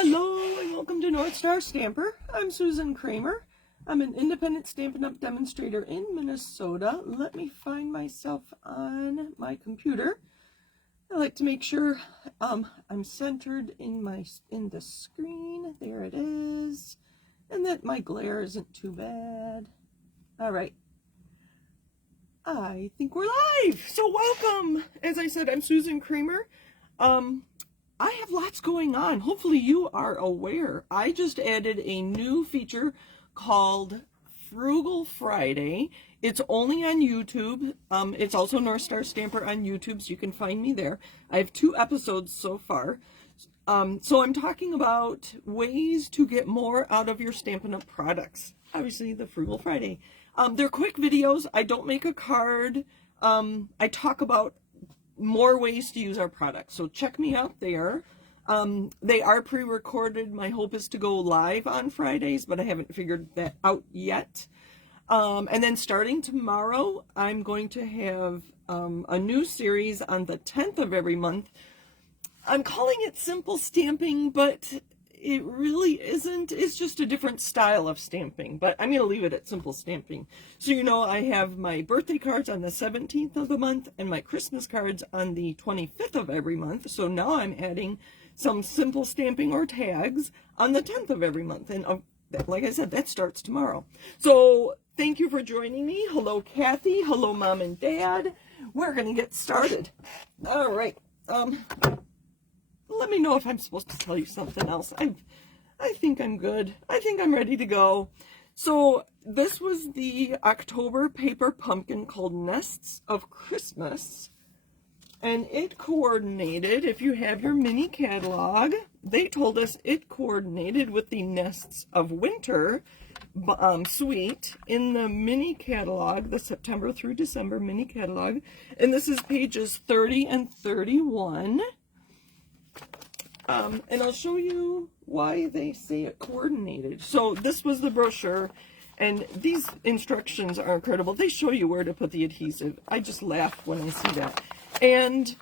Hello and welcome to North Star Stamper. I'm Susan Kramer. I'm an independent Stampin' Up! Demonstrator in Minnesota. Let me find myself on my computer. I like to make sure I'm centered in the screen. There it is. And that my glare isn't too bad. All right. I think we're live. So welcome. As I said, I'm Susan Kramer. I have lots going on. Hopefully you are aware. I just added a new feature called Frugal Friday. It's only on YouTube. It's also North Star Stamper on YouTube, so you can find me there. I have 2 episodes so far. So I'm talking about ways to get more out of your Stampin' Up! Products. Obviously, the Frugal Friday. They're quick videos. I don't make a card. I talk about more ways to use our products. So check me out there. They are pre-recorded. My hope is to go live on Fridays, but I haven't figured that out yet. And then starting tomorrow, I'm going to have a new series on the 10th of every month. I'm calling it Simple Stamping, but it really isn't. It's just a different style of stamping, but I'm going to leave it at Simple Stamping. So you know, I have my birthday cards on the 17th of the month and my Christmas cards on the 25th of every month. So now I'm adding some simple stamping or tags on the 10th of every month. And like I said, that starts tomorrow. So thank you for joining me. Hello, Kathy. Hello, Mom and Dad. We're going to get started. All right. Let me know if I'm supposed to tell you something else. I think I'm good. I think I'm ready to go. So this was the October paper pumpkin called Nests of Christmas. And it coordinated, if you have your mini catalog, they told us it coordinated with the Nests of Winter suite in the mini catalog, the September through December mini catalog. And this is pages 30 and 31. And I'll show you why they say it coordinated. So this was the brochure, and these instructions are incredible. They show you where to put the adhesive. I just laugh when I see that. And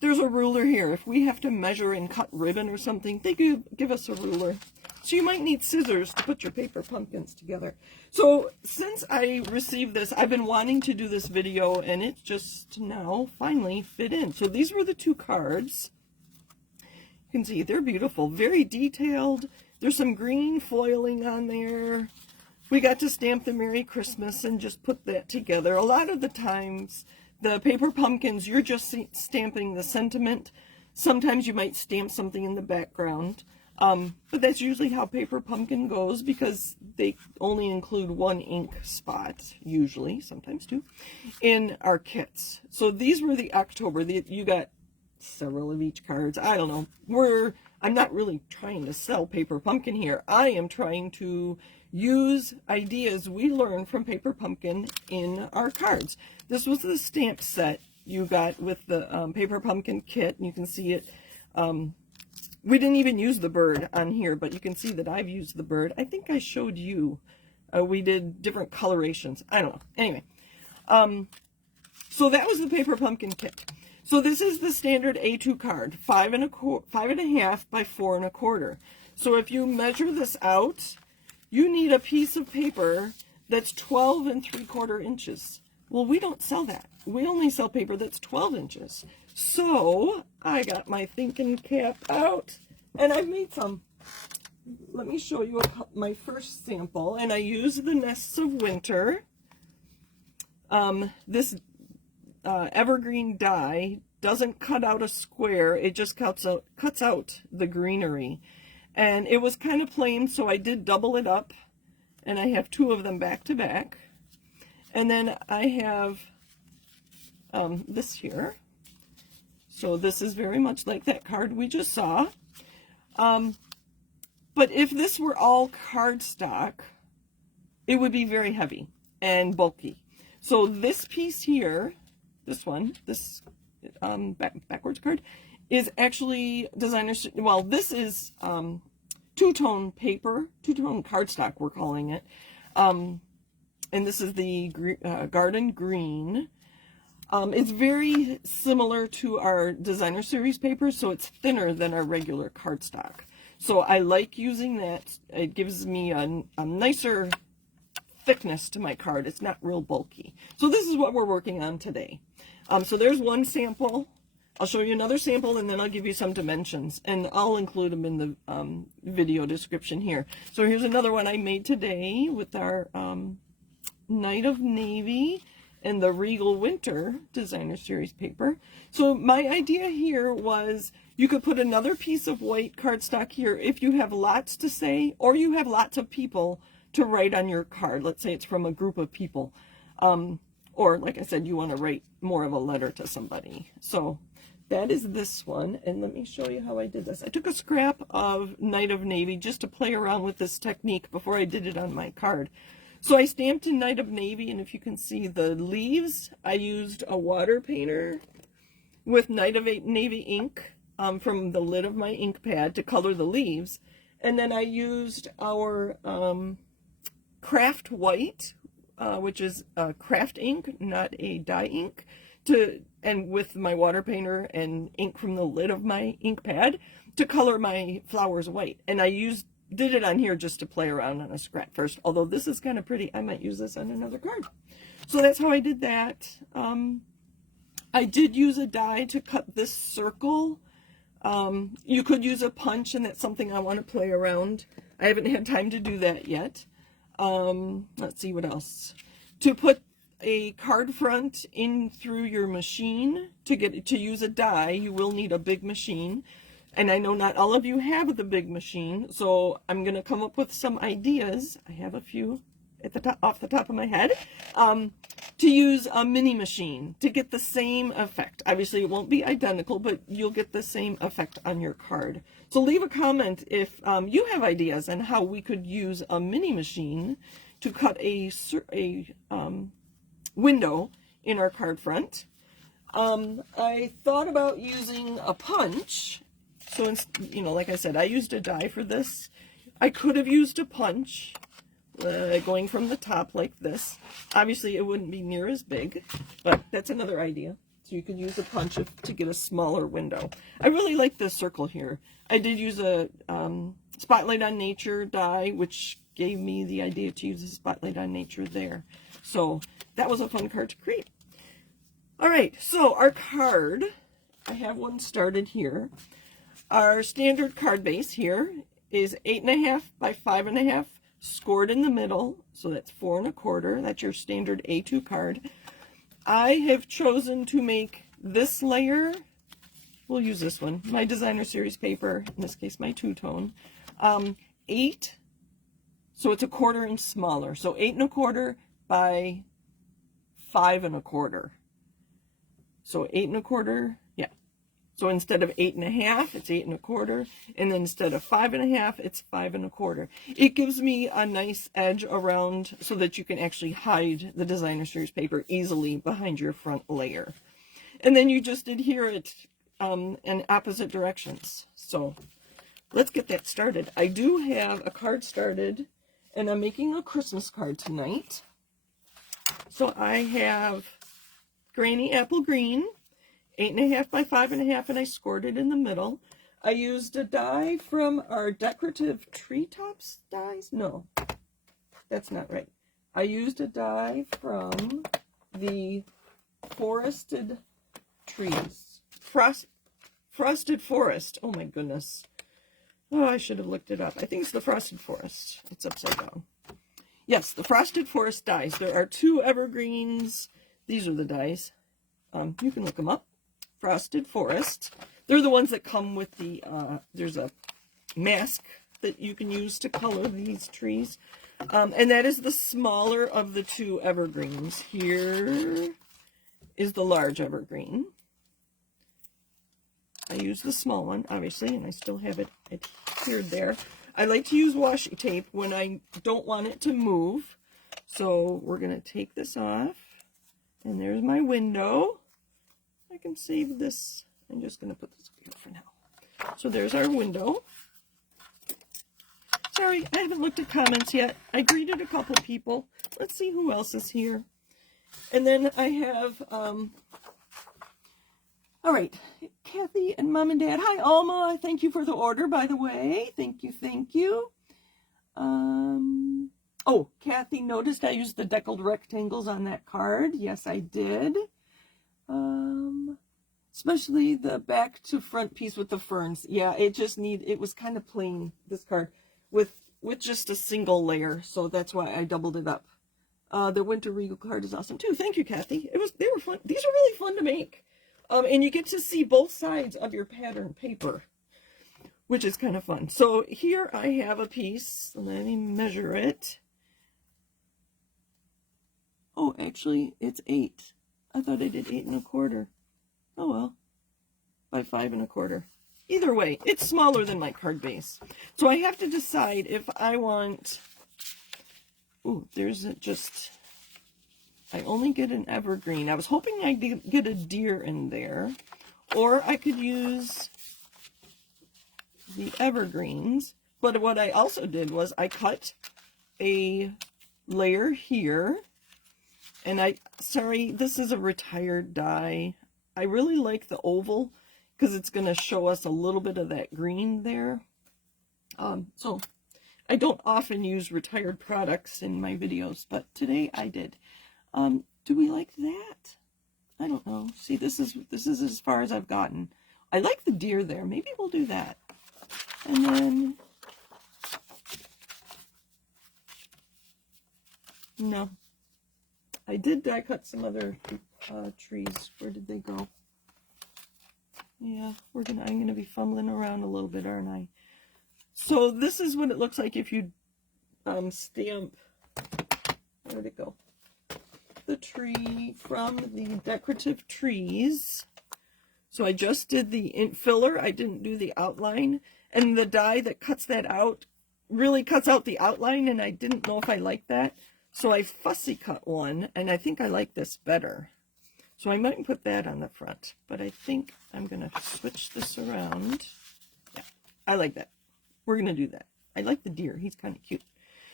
there's a ruler here. If we have to measure and cut ribbon or something, they give us a ruler. So you might need scissors to put your paper pumpkins together. So since I received this, I've been wanting to do this video, and it just now finally fit in. So these were the 2 cards. You can see they're beautiful, very detailed. There's some green foiling on there. We got to stamp the Merry Christmas and just put that together. A lot of the times, the paper pumpkins, you're just stamping the sentiment. Sometimes you might stamp something in the background. But that's usually how paper pumpkin goes, because they only include 1 ink spot, usually, sometimes 2, in our kits. So these were the October. You got several of each cards. I don't know. I'm not really trying to sell paper pumpkin here. I am trying to use ideas we learned from paper pumpkin in our cards. This was the stamp set you got with the paper pumpkin kit. You can see it. We didn't even use the bird on here, but you can see that I've used the bird. I think I showed you. We did different colorations. I don't know. Anyway, so that was the paper pumpkin kit. So this is the standard A2 card, 5.5 by 4 1/4. So if you measure this out, you need a piece of paper that's 12 3/4 inches. Well, we don't sell that. We only sell paper that's 12 inches. So I got my thinking cap out, and I've made some. Let me show you my first sample, and I use the Nests of Winter. This evergreen die doesn't cut out a square, it just cuts out the greenery. And it was kind of plain, so I did double it up, and I have 2 of them back to back. And then I have this here. So this is very much like that card we just saw. But if this were all cardstock, it would be very heavy and bulky. So this piece here, this one, this backwards card, is actually designer, well, this is 2-tone paper, 2-tone cardstock, we're calling it. And this is the garden green. It's very similar to our designer series paper, so it's thinner than our regular cardstock. So I like using that. It gives me a nicer thickness to my card. It's not real bulky. So this is what we're working on today. So there's one sample. I'll show you another sample, and then I'll give you some dimensions, and I'll include them in the video description here. So here's another one I made today with our Night of Navy and the Regal Winter Designer Series paper. So my idea here was you could put another piece of white cardstock here if you have lots to say, or you have lots of people to write on your card. Let's say it's from a group of people. Or like I said, you want to write more of a letter to somebody. So that is this one, and let me show you how I did this. I took a scrap of Night of Navy just to play around with this technique before I did it on my card. So I stamped in Night of Navy, and if you can see the leaves, I used a water painter with Night of Navy ink from the lid of my ink pad to color the leaves. And then I used our craft white, which is craft ink, not a dye ink, and with my water painter and ink from the lid of my ink pad to color my flowers white. And I did it on here just to play around on a scrap first, although this is kind of pretty. I might use this on another card. So that's how I did that. I did use a die to cut this circle. You could use a punch, and that's something I want to play around. I haven't had time to do that yet. Let's see what else. To put a card front in through your machine, to use a die, you will need a big machine. And I know not all of you have the big machine, so I'm going to come up with some ideas. I have a few at the top, off the top of my head, to use a mini machine to get the same effect. Obviously, it won't be identical, but you'll get the same effect on your card. So leave a comment if you have ideas on how we could use a mini machine to cut a window in our card front. I thought about using a punch. So, like I said, I used a die for this. I could have used a punch, going from the top like this. Obviously, it wouldn't be near as big, but that's another idea. So you could use a punch to get a smaller window. I really like this circle here. I did use a Spotlight on Nature die, which gave me the idea to use a Spotlight on Nature there. So that was a fun card to create. All right, so our card, I have one started here. Our standard card base here is 8.5 by 5.5, scored in the middle, so that's 4 1/4. That's your standard A2 card. I have chosen to make this layer, we'll use this one, my Designer Series paper, in this case my two-tone, 8, so it's 1/4 inch smaller, so 8 1/4 by 5 1/4. So 8 1/4, yeah. So instead of 8.5, it's 8 1/4, and then instead of 5.5, it's 5 1/4. It gives me a nice edge around so that you can actually hide the Designer Series paper easily behind your front layer. And then you just adhere it in opposite directions. So let's get that started. I do have a card started, and I'm making a Christmas card tonight. So I have Granny Apple Green, 8.5 by 5.5, and I scored it in the middle. I used a die from our Decorative Treetops dies. No, that's not right. I used a die from the Forested Trees. Frosted Forest. Oh my goodness. Oh, I should have looked it up. I think it's the Frosted Forest. It's upside down. Yes, the Frosted Forest dies. There are 2 evergreens. These are the dies. You can look them up. Frosted Forest. They're the ones that come with the, there's a mask that you can use to color these trees. And that is the smaller of the 2 evergreens. Here is the large evergreen. I use the small one, obviously, and I still have it adhered there. I like to use washi tape when I don't want it to move. So we're going to take this off. And there's my window. I can save this. I'm just going to put this here for now. So there's our window. Sorry, I haven't looked at comments yet. I greeted a couple people. Let's see who else is here. And then I have All right, Kathy and Mom and Dad. Hi, Alma. Thank you for the order, by the way. Thank you, thank you. Oh, Kathy noticed I used the deckled rectangles on that card. Yes, I did. Especially the back to front piece with the ferns. Yeah, it was kind of plain, this card, with just a single layer. So that's why I doubled it up. The Winter Regal card is awesome too. Thank you, Kathy. They were fun. These are really fun to make. And you get to see both sides of your pattern paper, which is kind of fun. So here I have a piece. Let me measure it. Oh, actually, it's 8. I thought I did 8 1/4. Oh well, by 5 1/4. Either way, it's smaller than my card base. So I have to decide if I want. Ooh, there's just. I only get an evergreen. I was hoping I'd get a deer in there, or I could use the evergreens. But what I also did was I cut a layer here. And sorry, this is a retired die. I really like the oval because it's going to show us a little bit of that green there. So I don't often use retired products in my videos, but today I did. Do we like that? I don't know. See, this is as far as I've gotten. I like the deer there. Maybe we'll do that. And then, no. I did die cut some other trees. Where did they go? Yeah, I'm gonna be fumbling around a little bit, aren't I? So this is what it looks like if you stamp. Where'd it go? The tree from the Decorative Trees. So I just did the filler. I didn't do the outline, and the die that cuts that out really cuts out the outline, and I didn't know if I liked that. So I fussy cut one, and I think I like this better. So I might put that on the front, but I think I'm going to switch this around. Yeah, I like that. We're going to do that. I like the deer. He's kind of cute.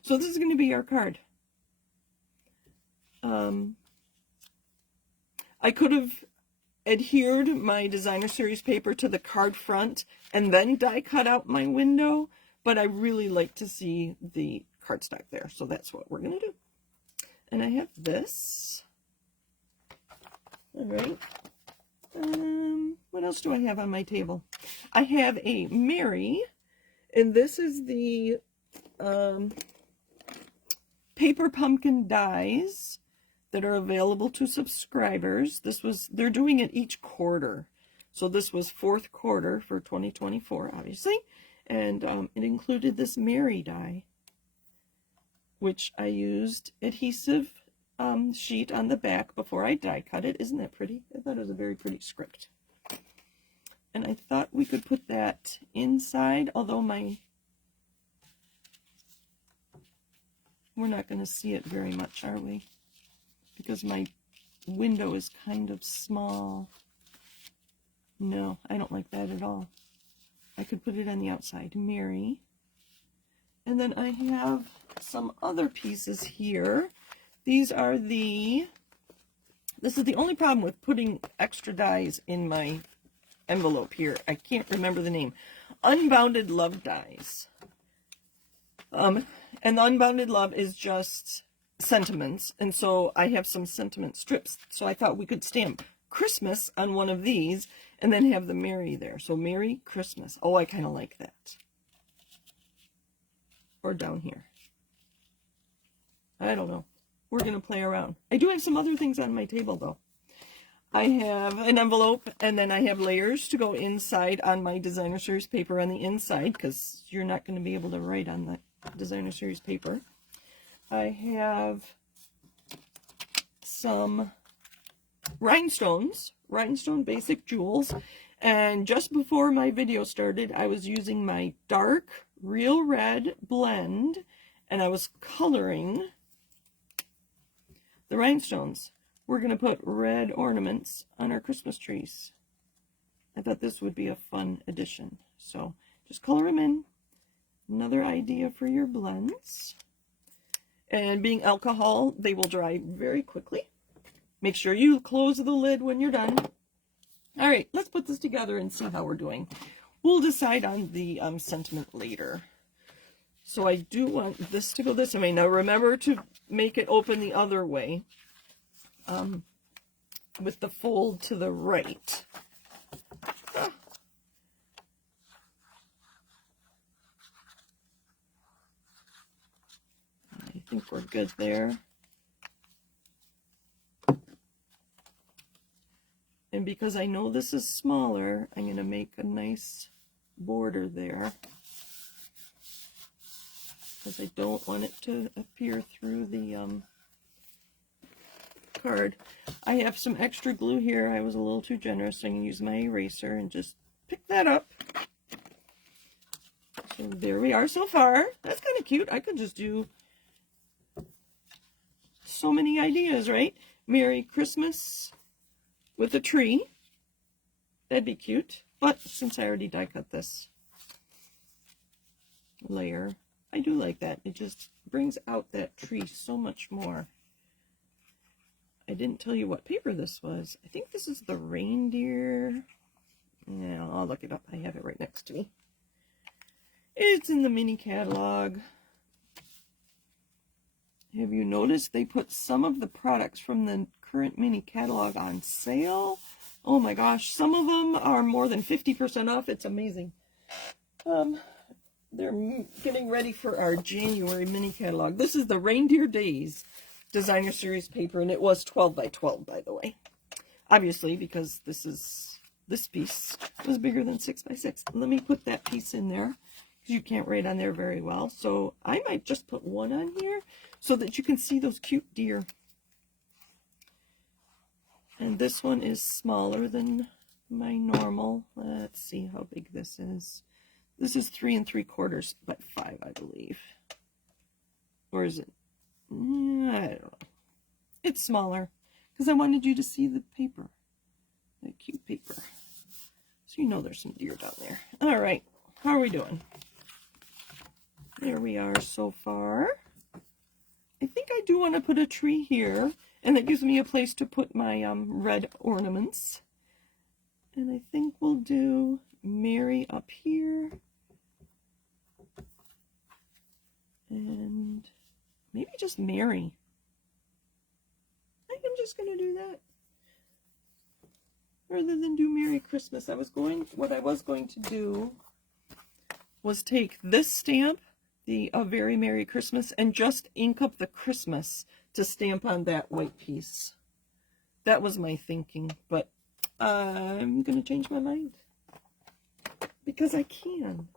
So this is going to be our card. I could have adhered my designer series paper to the card front and then die cut out my window, but I really like to see the cardstock there, so that's what we're going to do. And I have this. All right. What else do I have on my table? I have a Mary, and this is the paper pumpkin dies that are available to subscribers. They're doing it each quarter. So this was 4th quarter for 2024, obviously. And it included this Mary die, which I used adhesive sheet on the back before I die cut it. Isn't that pretty? I thought it was a very pretty script. And I thought we could put that inside, although we're not going to see it very much, are we? Because my window is kind of small. No, I don't like that at all. I could put it on the outside. Mary. And then I have some other pieces here. This is the only problem with putting extra dies in my envelope here. I can't remember the name. Unbounded Love dies. And the Unbounded Love is just sentiments, and so I have some sentiment strips, so I thought we could stamp Christmas on one of these and then have the Merry there. So Merry Christmas. Oh, I kind of like that. Or down here. I don't know. We're going to play around. I do have some other things on my table though. I have an envelope, and then I have layers to go inside on my designer series paper on the inside, because you're not going to be able to write on the designer series paper. I have some Rhinestone Basic Jewels, and just before my video started, I was using my dark Real Red blend, and I was coloring the rhinestones. We're going to put red ornaments on our Christmas trees. I thought this would be a fun addition, so just color them in. Another idea for your blends. And being alcohol, they will dry very quickly. Make sure you close the lid when you're done. All right, let's put this together and see how we're doing. We'll decide on the sentiment later. So I do want this to go this way. Now remember to make it open the other way with the fold to the right. I think we're good there. And because I know this is smaller, I'm going to make a nice border there, because I don't want it to appear through the card. I have some extra glue here. I was a little too generous. I'm going to use my eraser and just pick that up. So there we are so far. That's kind of cute. I could just do so many ideas, right? Merry Christmas with a tree. That'd be cute. But since I already die cut this layer, I do like that. It just brings out that tree so much more. I didn't tell you what paper this was. I think this is the Reindeer. Yeah, I'll look it up. I have it right next to me. It's in the mini catalog. Have you noticed they put some of the products from the current mini catalog on sale? Oh my gosh, some of them are more than 50% off. It's amazing. They're getting ready for our January mini catalog. This is the Reindeer Days Designer Series paper, and it was 12 by 12, by the way. Obviously, because this piece was bigger than 6 by 6. Let me put that piece in there, because you can't write on there very well. So I might just put one on here so that you can see those cute deer. And this one is smaller than my normal. Let's see how big this is. This is 3 3/4 by 5, I believe. Or is it? I don't know. It's smaller because I wanted you to see the paper, that cute paper. So you know there's some deer down there. All right, how are we doing? There we are so far. I think I do want to put a tree here, and that gives me a place to put my red ornaments. And I think we'll do Mary up here. And maybe just Mary. I think I'm just going to do that. Rather than do Merry Christmas, what I was going to do was take this stamp, the A Very Merry Christmas, and just ink up the Christmas to stamp on that white piece. That was my thinking, but I'm going to change my mind because I can.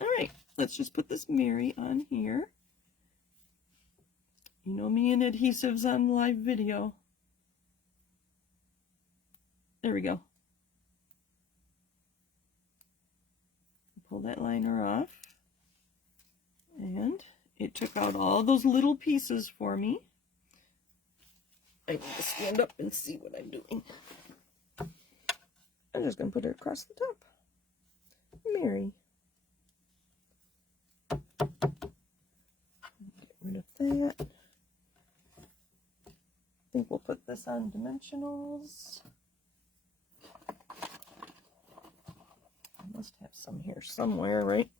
All right, let's just put this Mary on here. You know me and adhesives on live video. There we go. Pull that liner off. And it took out all those little pieces for me. I need to stand up and see what I'm doing. I'm just going to put it across the top. Mary. Get rid of that. I think we'll put this on dimensionals. I must have some here somewhere, right?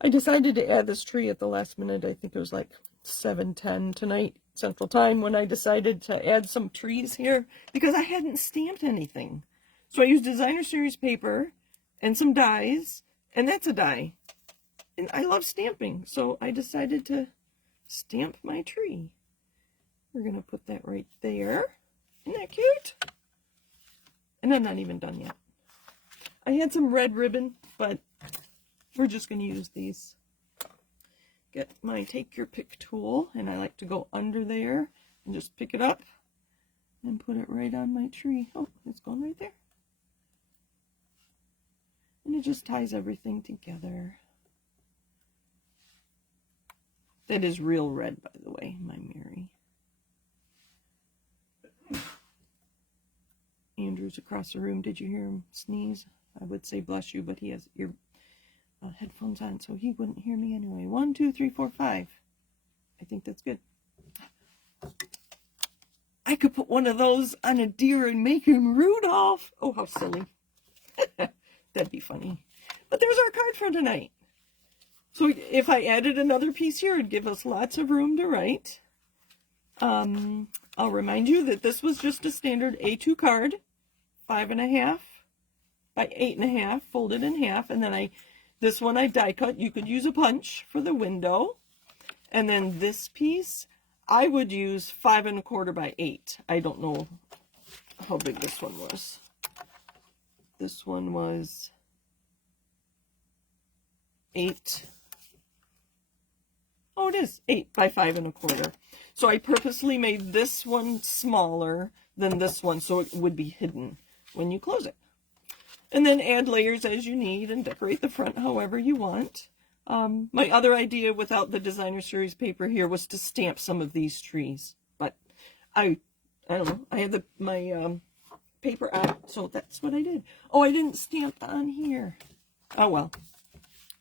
I decided to add this tree at the last minute. I think it was like 7:10 tonight, Central Time, when I decided to add some trees here because I hadn't stamped anything. So I used Designer Series paper and some dies, and that's a die. And I love stamping, so I decided to stamp my tree. We're going to put that right there. Isn't that cute? And I'm not even done yet. I had some red ribbon, but we're just going to use these. Get my Take Your Pick tool, and I like to go under there and just pick it up and put it right on my tree. Oh, it's going right there. And it just ties everything together. That is real red, by the way, my Mary. Andrew's across the room. Did you hear him sneeze? I would say bless you, but he has ear headphones on, so he wouldn't hear me anyway. 1, 2, 3, 4, 5. I think that's good. I could put one of those on a deer and make him Rudolph. Oh, how silly. That'd be funny. But there's our card for tonight. So if I added another piece here, it'd give us lots of room to write. I'll remind you that this was just a standard A2 card, 5.5 by 8.5, folded in half. And then this one I die cut. You could use a punch for the window. And then this piece, I would use 5.25 by 8. I don't know how big this one was. This one was 8. Oh, it is 8 by 5.25. So I purposely made this one smaller than this one so it would be hidden when you close it. And then add layers as you need and decorate the front however you want. My other idea without the designer series paper here was to stamp some of these trees, but I don't know. I had my paper out, so that's what I did. Oh, I didn't stamp on here. Oh well,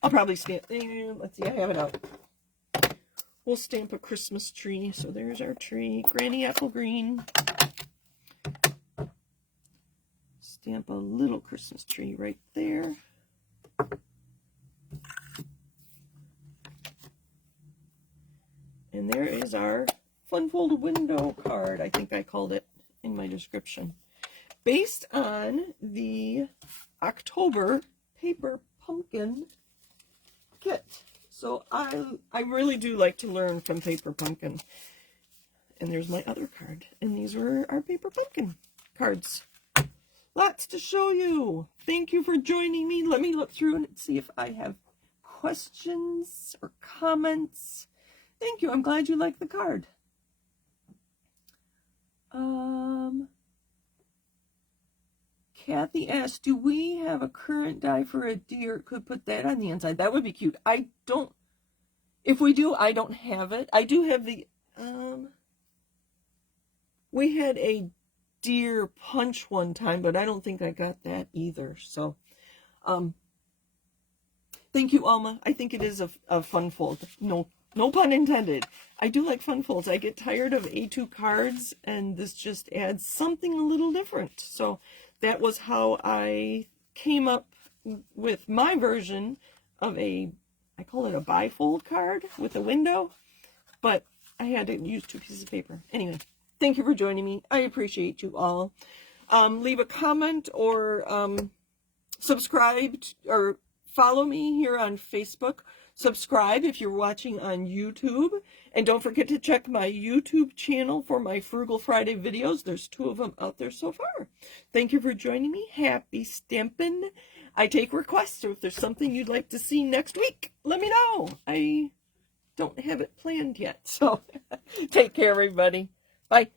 I'll probably stamp. Let's see, I have it out. We'll stamp a Christmas tree. So there's our tree, Granny Apple Green. Stamp a little Christmas tree right there. And there is our Fun Fold Window card. I think I called it in my description. Based on the October Paper Pumpkin kit. So I really do like to learn from Paper Pumpkin. And there's my other card. And these were our Paper Pumpkin cards. Lots to show you. Thank you for joining me. Let me look through and see if I have questions or comments. Thank you. I'm glad you like the card. Kathy asked, do we have a currant die for a deer? Could put that on the inside. That would be cute. I don't, if we do, I don't have it. I do have the, we had a deer punch one time, but I don't think I got that either. So, thank you, Alma. I think it is a fun fold. No pun intended. I do like fun folds. I get tired of A2 cards, and this just adds something a little different. So that was how I came up with my version of I call it a bifold card with a window, but I had to use 2 pieces of paper. Anyway, thank you for joining me. I appreciate you all. Leave a comment or subscribe or follow me here on Facebook. Subscribe if you're watching on YouTube. And don't forget to check my YouTube channel for my Frugal Friday videos. There's 2 of them out there so far. Thank you for joining me. Happy stamping. I take requests, so if there's something you'd like to see next week, let me know. I don't have it planned yet. So take care, everybody. Bye.